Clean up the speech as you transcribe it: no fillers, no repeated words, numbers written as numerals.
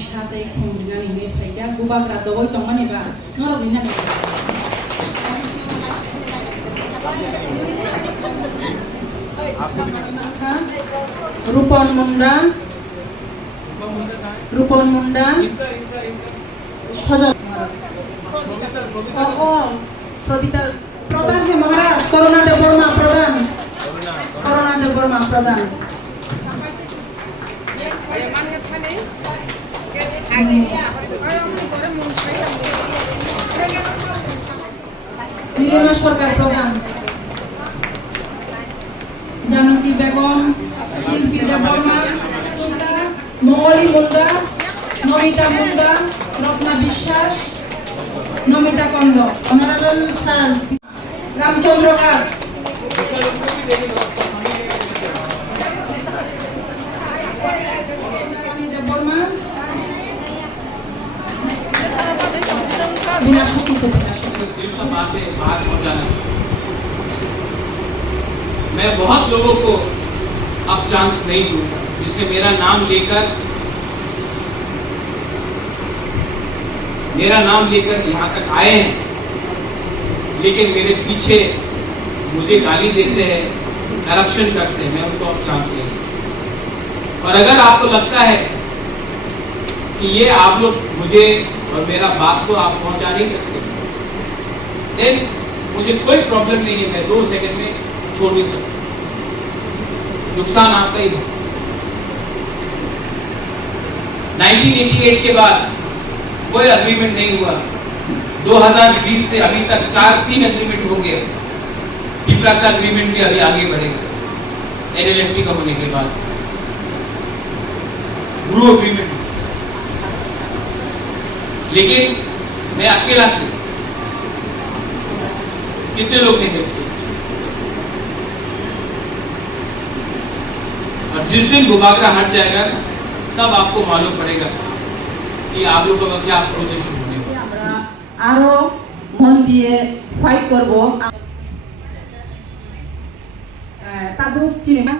Isate kongringan ini fajar gubak rato boy tongan iba norok ini nang Rupon Munda Sajal Probital Pradhan है महाराज Corona de Burma Pradhan Nilima সরকার প্রধান জানকী বেগম শিল্পী দেববর্মা মঙ্গলী মুন্ডা নমিতা মুন্ডা রত্না বিশ্বাস Namita কন্দ honourable sir Ramchandra কার দেববর্মা बिना शक्ति से दिल का बातें बाहर पहुंचाना। मैं बहुत लोगों को अब चांस नहीं दूंगा जिसने मेरा नाम लेकर यहाँ तक आए हैं, लेकिन मेरे पीछे मुझे गाली देते हैं, करप्शन करते हैं, मैं उनको अब चांस नहीं दूंगा। और अगर आपको लगता है कि ये आप लोग मुझे और मेरा बात को आप पहुंचा नहीं सकते, देन मुझे कोई प्रॉब्लम नहीं है, मैं 2 सेकंड में छोड़ भी सकता, नुकसान आपका ही है। 1988 के बाद कोई अग्रीमेंट नहीं हुआ, 2020 से अभी तक 3 अग्रीमेंट हो गए, डिप्लासा अग्रीमेंट भी अभी आगे बढ़ेगा NLFT का होने के बाद, ब्रू अग्रीमेंट, लेकिन मैं अकेला क्यों? कितने लोग ने हेल्प किया? और जिस दिन गुबागरा हट जाएगा तब आपको मालूम पड़ेगा कि आप लोगों का क्या पोजीशन होने वाला है। आरो मन दिए फाइट करबो ताबुक चिनेमा